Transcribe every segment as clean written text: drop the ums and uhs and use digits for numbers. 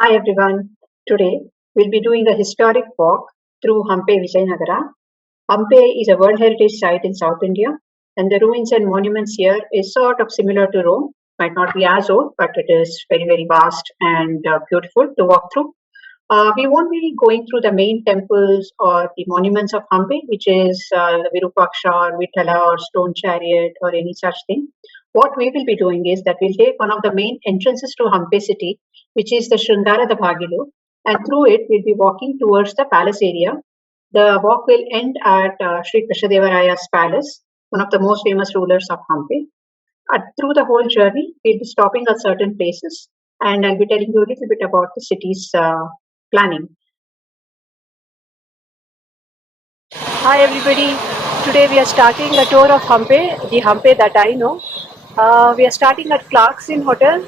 Hi everyone. Today we'll be doing a historic walk through Hampi, Vijayanagara. Hampi is a World Heritage Site in South India, and the ruins and monuments here is sort of similar to Rome. Might not be as old, but it is very, very vast and beautiful to walk through. We won't be going through the main temples or the monuments of Hampi, which is the Virupaksha or Vitala or Stone Chariot or any such thing. What we will be doing is that we'll take one of the main entrances to Hampi city, which is the Sringara the Bhagilu, and through it we'll be walking towards the palace area. The walk will end at Sri Krishnadevaraya's palace, one of the most famous rulers of Hampi. Through the whole journey, we'll be stopping at certain places, and I'll be telling you a little bit about the city's planning. Hi everybody. Today we are starting the tour of Hampi, the Hampi that I know. We are starting at Clarkson Hotel.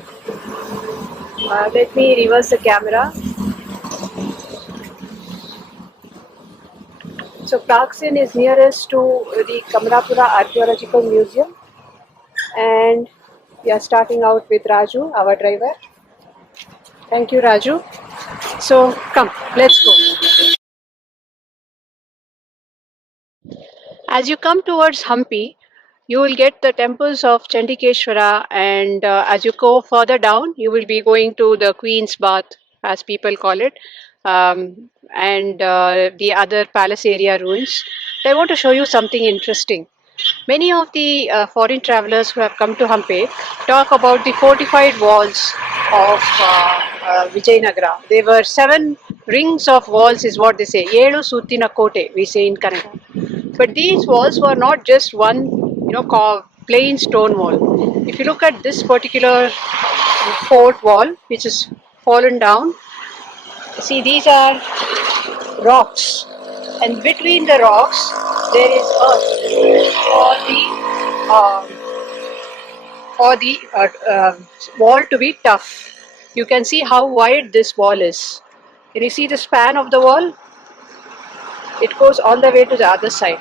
Let me reverse the camera. So Clarkson is nearest to the Kamarapura Archaeological Museum, and we are starting out with Raju, our driver. Thank you, Raju. So come, let's go. As you come towards Hampi, you will get the temples of Chandikeshwara, and as you go further down, you will be going to the Queen's Bath, as people call it, and the other palace area ruins. I want to show you something interesting. Many of the foreign travelers who have come to Hampi talk about the fortified walls of Vijayanagara. There were 7 rings of walls, is what they say. Yelu Suttina Kote, we say in Kannada. But these walls were not just one, plain stone wall. If you look at this particular fort wall, which is fallen down, see these are rocks, and between the rocks there is earth um, for the wall to be tough. You can see how wide this wall is. Can you see the span of the wall? It goes all the way to the other side.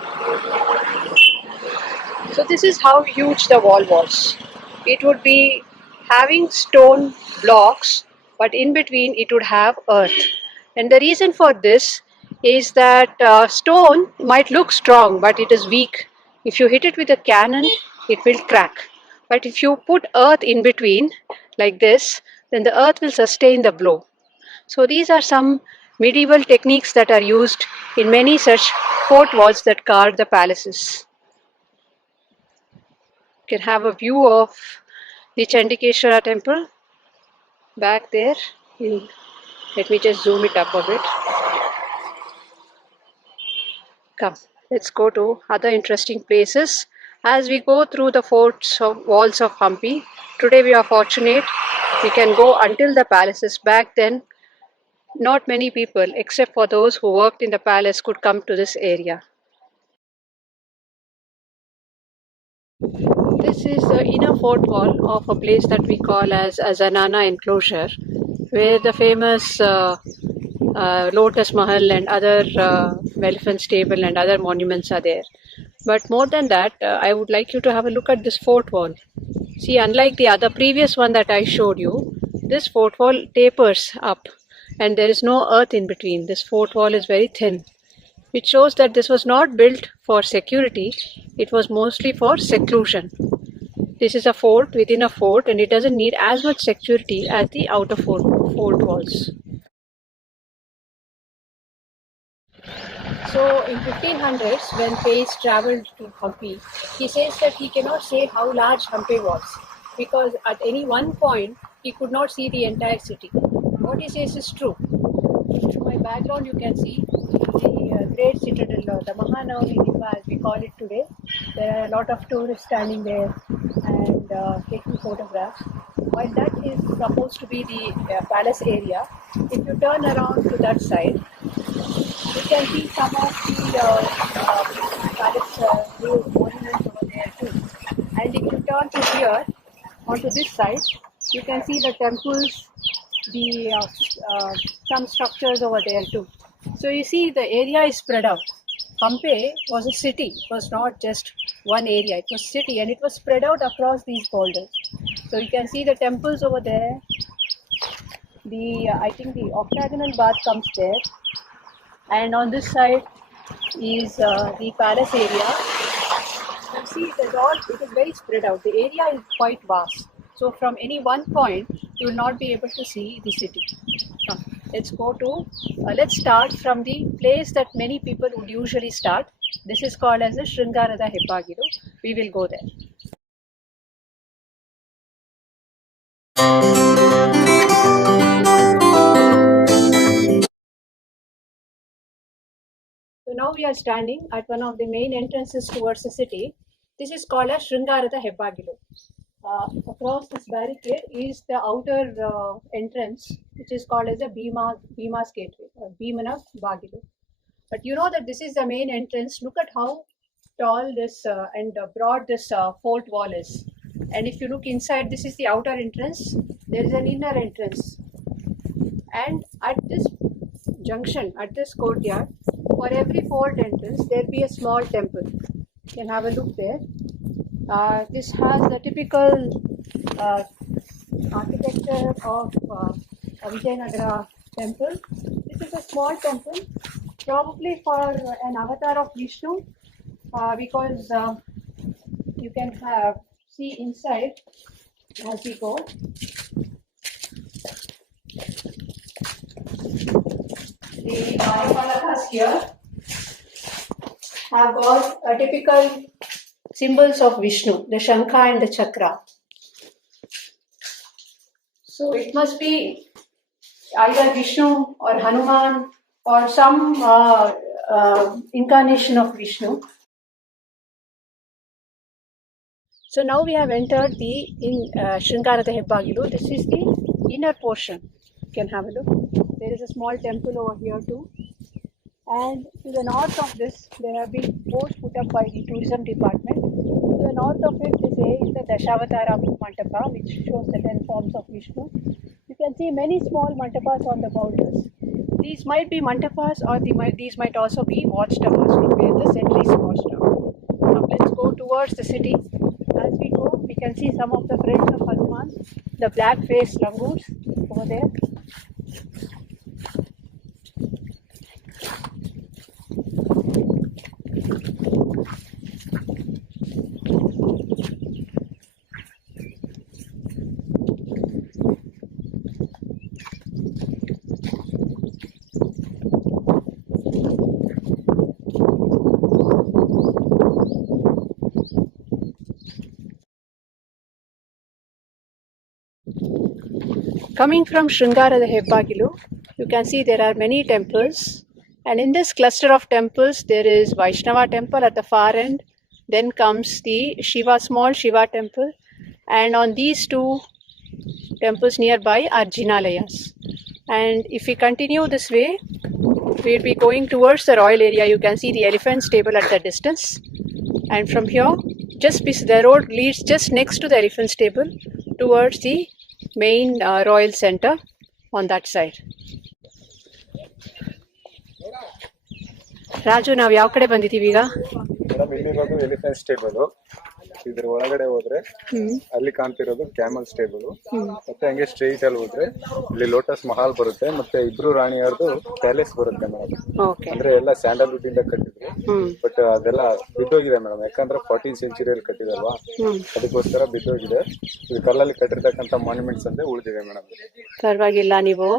So this is how huge the wall was. It would be having stone blocks, but in between it would have earth. And the reason for this is that stone might look strong, but it is weak. If you hit it with a cannon, it will crack. But if you put earth in between, like this, then the earth will sustain the blow. So these are some medieval techniques that are used in many such fort walls that guard the palaces. You can have a view of the Chandikeshwara temple back there. Let me just zoom it up a bit. Come, let's go to other interesting places. As we go through the forts of walls of Hampi, today we are fortunate we can go until the palaces. Back then, not many people, except for those who worked in the palace, could come to this area. This is the inner fort wall of a place that we call as a Zanana enclosure, where the famous Lotus Mahal and other elephant stable and other monuments are there. But more than that, I would like you to have a look at this fort wall. See, unlike the other previous one that I showed you, this fort wall tapers up and there is no earth in between. This fort wall is very thin, which shows that this was not built for security, it was mostly for seclusion. This is a fort within a fort and it doesn't need as much security as the outer fort walls. So in 1500s, when Page travelled to Hampi, he says that he cannot say how large Hampi was because at any one point he could not see the entire city. What he says is true. To my background, you can see the great citadel, the Mahanavami Dimba as we call it today. There are a lot of tourists standing there and taking photographs. While that is supposed to be the palace area, if you turn around to that side, you can see some of the palace monuments over there too. And if you turn to here, onto this side, you can see the temples, the some structures over there too. So you see the area is spread out. Hampi was a city, it was not just one area, it was city and it was spread out across these boulders. So you can see the temples over there I think the octagonal bath comes there, and on this side is the palace area. You see, it is very spread out. The area is quite vast. So from any one point, you will not be able to see the city. Now, let's start from the place that many people would usually start. This is called as the Sringarada Hebbagiru. We will go there. So now we are standing at one of the main entrances towards the city. This is called as Sringarada Hebbagiru. Across this barricade is the outer entrance, which is called as the Bhima's Gateway or Bhimana Bagilu. But you know that this is the main entrance. Look at how tall this and broad this fort wall is. And if you look inside, this is the outer entrance. There is an inner entrance. And at this junction, at this courtyard, for every fort entrance, there will be a small temple. You can have a look there. This has the typical architecture of a Vijayanagara temple. This is a small temple, probably for an avatar of Vishnu, because you can see inside as we go. The Palakas here have got a typical symbols of Vishnu, the Shankha and the Chakra. So it must be either Vishnu or Hanuman or some incarnation of Vishnu. So now we have entered the Sringarada Hebbagilu. This is the inner portion. You can have a look. There is a small temple over here too. And to the north of this, there have been boards put up by the tourism department. To the north of it is the Dashavatara Mantapa, which shows the 10 forms of Vishnu. You can see many small mantapas on the boulders. These might be mantapas, or these might also be watchtowers from where the sentries watched out. Now let's go towards the city. As we go, we can see some of the friends of Hanuman, the black-faced langurs over there. Coming from Sringarada Hebbagilu, you can see there are many temples, and in this cluster of temples there is Vaishnava temple at the far end, then comes the small Shiva temple, and on these two temples nearby are Jinalayas. And if we continue this way, we'll be going towards the royal area. You can see the elephant stable at the distance, and from here, the road leads just next to the elephant stable towards the main royal center on that side. Raju, ನಾವು ಯಾವ ಕಡೆ ಬಂದಿದ್ದೀವಿ ಈಗ? Madam, ಇಲ್ಲಿರೋದು elephant stable. ಇದ್ರ ಒಳಗಡೆ ಹೋದ್ರೆ ಅಲ್ಲಿ ಕಾಣ್ತಿರೋದು ಕ್ಯಾಮಲ್ ಸ್ಟೇಬಲ್. ಮತ್ತೆ ಹಂಗೆ ಸ್ಟ್ರೈಟ್ ಅಲ್ಲಿ ಹೋದ್ರೆ ಇಲ್ಲಿ ಲೋಟಸ್ ಮಹಾಲ್ ಬರುತ್ತೆ, ಮತ್ತೆ ಇಬ್ರು ರಾಣಿಯರ್ದು ಪ್ಯಾಲೇಸ್ ಬರುತ್ತೆ ಮೇಡಮ್. ಅಂದ್ರೆ ಎಲ್ಲ ಸ್ಯಾಂಡಲ್ವುಡ್ ಇಂದ ಕಟ್ಟಿದ್ರು, ಬಟ್ ಅದೆಲ್ಲ ಬಿದ್ದೋಗಿದೆ ಮೇಡಮ್. ಯಾಕಂದ್ರೆ 14th century ಕಟ್ಟಿದಲ್ವಾ, ಅದಕ್ಕೋಸ್ಕರ ಬಿದ್ದೋಗಿದೆ. ಇದು ಕಲ್ಲಲ್ಲಿ ಕಟ್ಟಿರ್ತಕ್ಕಂಥ ಮಾನ್ಯುಮೆಂಟ್ಸ್ ಅಂದ್ರೆ ಉಳಿದಿದೆ ಮೇಡಮ್. ಪರವಾಗಿಲ್ಲ, ನೀವು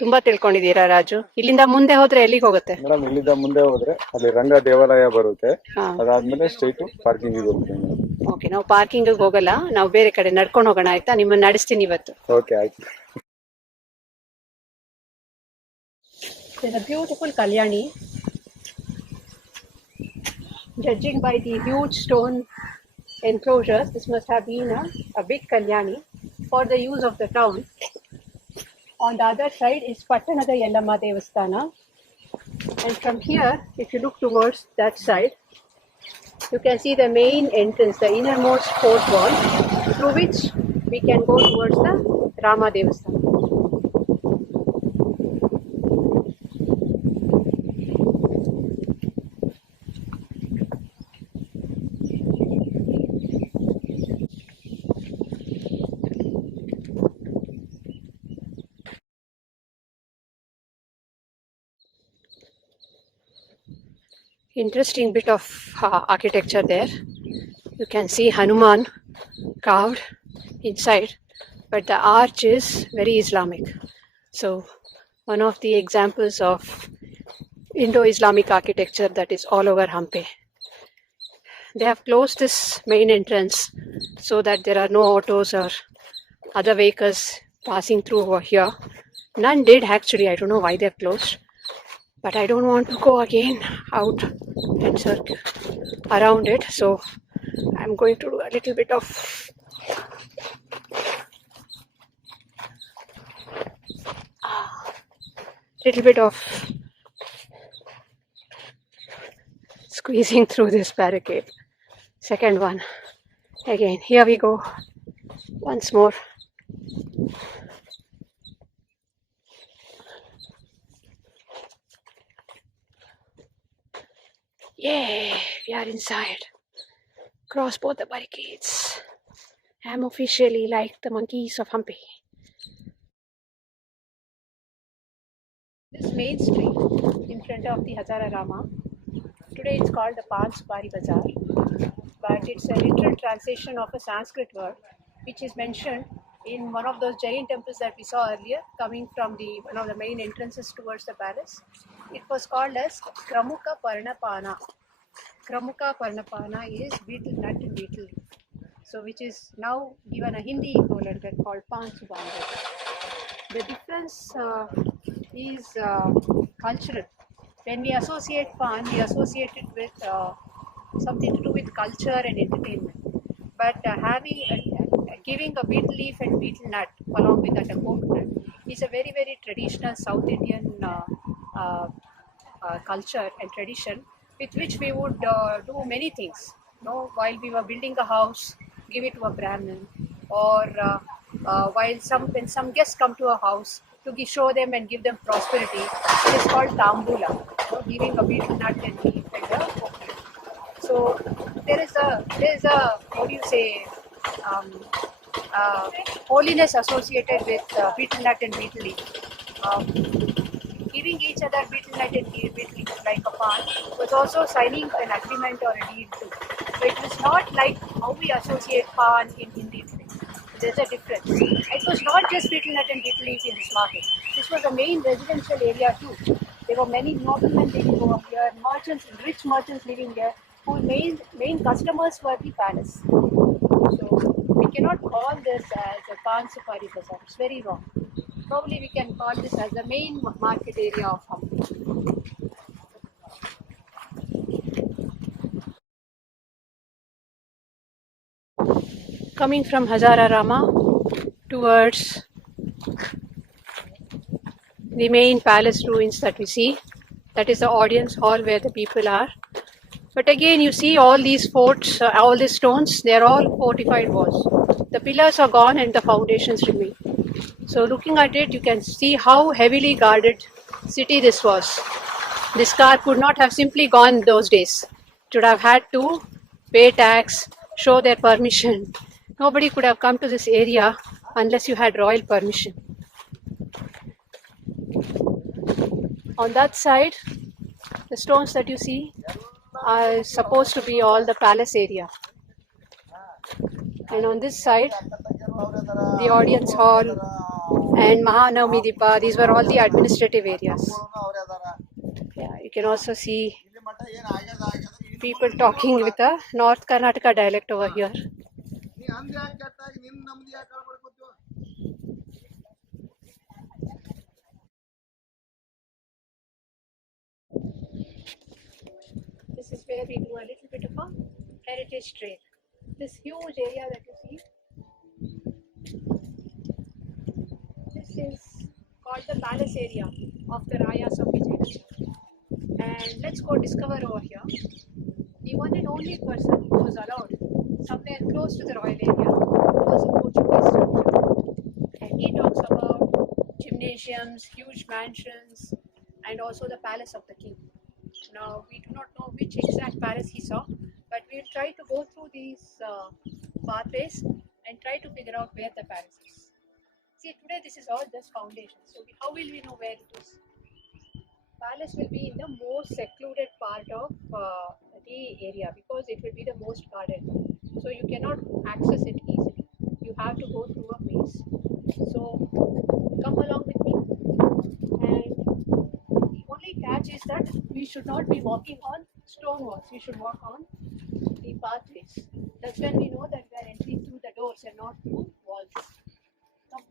ತುಂಬಾ ತಿಳ್ಕೊಂಡಿದ್ದೀರಾ ರಾಜು. ಇಲ್ಲಿಂದ ಮುಂದೆ ಹೋದ್ರೆ ಎಲ್ಲಿಗೆ ಹೋಗುತ್ತೆ ಮೇಡಮ್? ಇಲ್ಲಿಂದ ಮುಂದೆ ಹೋದ್ರೆ ಅಲ್ಲಿ ರಂಗ ದೇವಾಲಯ ಬರುತ್ತೆ, ಅದಾದ್ಮೇಲೆ ಸ್ಟ್ರೈಟ್ ಪಾರ್ಕಿಂಗ್ ಹೋಗುತ್ತೆ. ಓಕೆ, ನಾವು ಪಾರ್ಕಿಂಗ್ ಹೋಗಲ್ಲ, ನಾವು ಬೇರೆ ಕಡೆ ನಡ್ಕೊಂಡು ಹೋಗೋಣ, ಆಯ್ತಾ? ನಿಮ್ಮನ್ನ ನಡೆಸ್ತೀನಿ ಇವತ್ತು. ಓಕೆ, ಆಯ್ತು. It's a beautiful Kalyani. Judging by the huge stone enclosures, this must have been a big Kalyani for the use of the town. On the other side is Pattanada Yellamma Devasthana. And from here, if you look towards that side, you can see the main entrance, the innermost fort wall, through which we can go towards the Rama Devasthana. interesting bit of architecture there. You can see Hanuman carved inside, but the arch is very Islamic. So one of the examples of Indo-Islamic architecture that is all over Hampi. They have closed this main entrance so that there are no autos or other vehicles passing through over here. None did actually, I don't know why they've closed. But I don't want to go again out and circle around it, so I'm going to do a little bit of squeezing through this barricade. Second one. Again, here we go. Once more. Yay, we are inside. Cross both the barricades. I'm officially like the monkeys of Hampi. This main street in front of the Hazara Rama, today it's called the Pan Supari Bazaar, but it's a literal translation of a Sanskrit word which is mentioned in one of those Jain temples that we saw earlier, coming from one of the main entrances towards the palace. It was called as Kramuka Parnapana. Kramuka Parnapana is beetle nut and beetle leaf. So which is now given a Hindi equivalent called Pan Supari Bazaar. The difference is cultural. When we associate pan, we associate it with something to do with culture and entertainment. But giving a beetle leaf and beetle nut along with that a coconut is a very, very traditional South Indian culture and tradition with which we would do many things. While we were building a house, give it to a Brahmin, or when some guests come to a house to show them and give them prosperity, it is called tambula, giving a beetle nut and leaf and a coconut. So there is a what do you say holiness associated with beetle nut and beetle leaf. Giving each other beetle nut and beetle leaf like a pan was also signing an agreement or a deal too. So it was not like how we associate pan in Hindi today. There's a difference. It was not just beetle nut and beetle leaf in this market. This was a main residential area too. There were many noblemen living over here, merchants, rich merchants living here, whose main customers were the palace. So we cannot call this as a Pan Supari Bazaar. It's very wrong. Probably we can call this as the main market area of Hampi. Coming from Hazara Rama towards the main palace ruins that we see, that is the audience hall where the people are. But again, you see all these forts, all these stones, they are all fortified walls. The pillars are gone and the foundations remain. So looking at it, you can see how heavily guarded city this was. This car could not have simply gone those days. It would have had to pay tax, show their permission. Nobody could have come to this area unless you had royal permission. On that side, the stones that you see are supposed to be all the palace area. And on this side, the audience hall and Mahanavami Dipa, these were all the administrative areas. Yeah, you can also see people talking with a North Karnataka dialect over here. This is where we do a little bit of a heritage trail. This huge area that you see, this is called the palace area of the Rayas of Vijayanagara. And let's go discover over here. The one and only person who was allowed somewhere close to the royal area was a Portuguese soldier. And he talks about gymnasiums, huge mansions, and also the palace of the king. Now, we do not know which exact palace he saw, but we'll try to go through these pathways and try to figure out where the palace is. See, today this is all just foundation. So how will we know where it is? palace will be in the most secluded part of the area because it will be the most guarded. So you cannot access it easily. You have to go through a maze. So come along with me. And the only catch is that we should not be walking on stone walls. We should walk on the pathways. That's when we know that we are entering through the doors and not through walls. Come.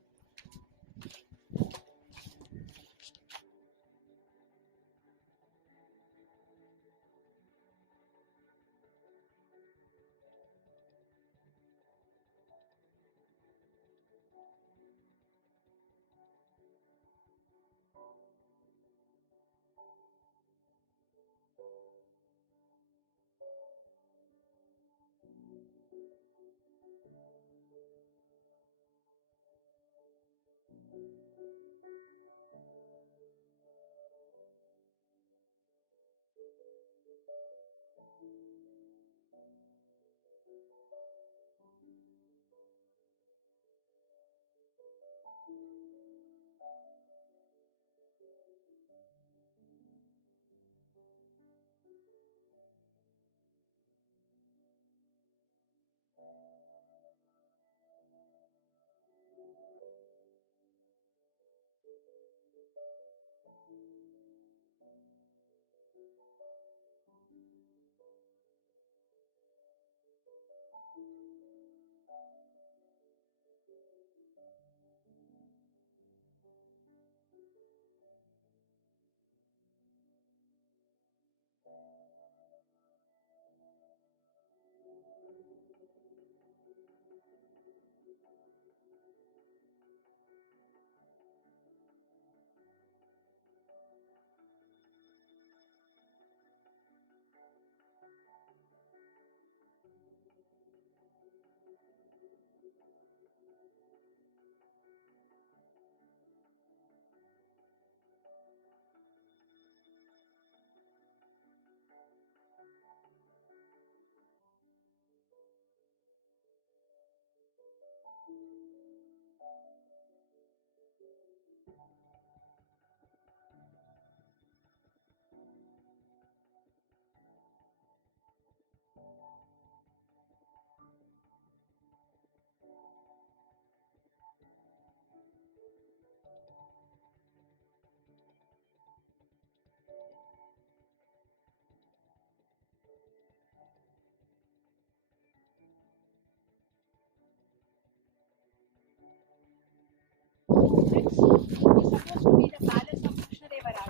This is supposed to be the palace of Krishnadevara.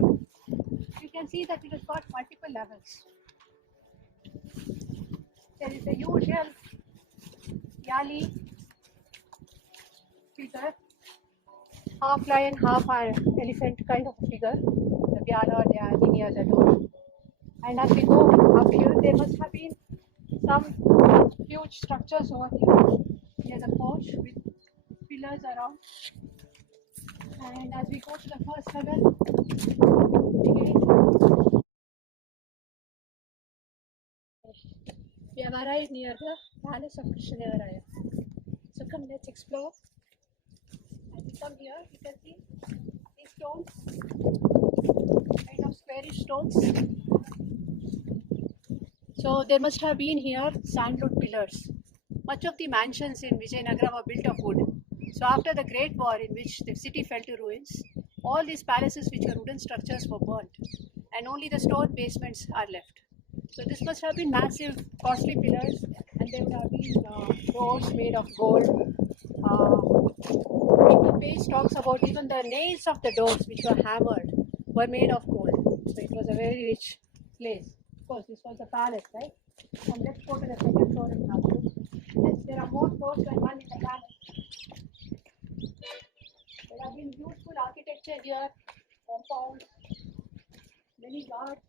You can see that it has got multiple levels. There is the usual Yali figure, half lion, half elephant kind of figure, the Vyala, the Yali near the door. And as we go up here, there must have been some huge structures over here. There's a porch with pillars around. And as we go to the first level, again, we have arrived near the palace of Krishnadevara. So come, let's explore. As we come here, you can see these stones, kind of squarish stones. So there must have been here sandwood pillars. Much of the mansions in Vijayanagara were built of wood. So after the Great War, in which the city fell to ruins, all these palaces which were wooden structures were burnt, and only the stone basements are left. So this must have been massive, costly pillars, and there would have been doors made of gold. The page talks about even the nails of the doors, which were hammered, were made of gold. So it was a very rich place. Of course, this was a palace, right? And let's go to the second floor and have a look. Yes, there are more floors than one in the palace. There have been beautiful architecture here, compounds, many guards.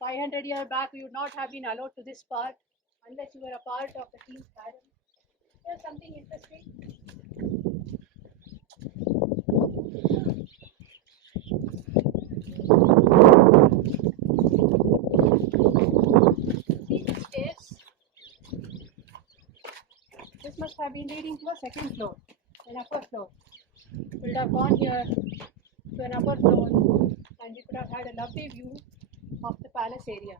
500 years back, we would not have been allowed to this part unless you were a part of the king's harem. Here's something interesting. See the stairs? This must have been leading to a second floor, an upper floor. We would have gone here to an upper floor, and you could have had a lovely view of the palace area.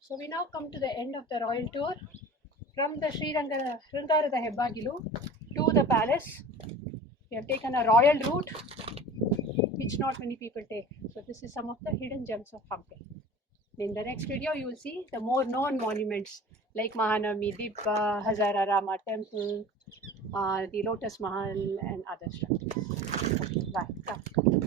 So we now come to the end of the royal tour from the Sringaratha Hebbagilu to the palace. We have taken a royal route which not many people take. So this is some of the hidden gems of Hampi. In the next video, you will see the more known monuments like Mahanami, Dibba, Hazara Rama Temple, the Lotus Mahal, and other structures. Bye. Come.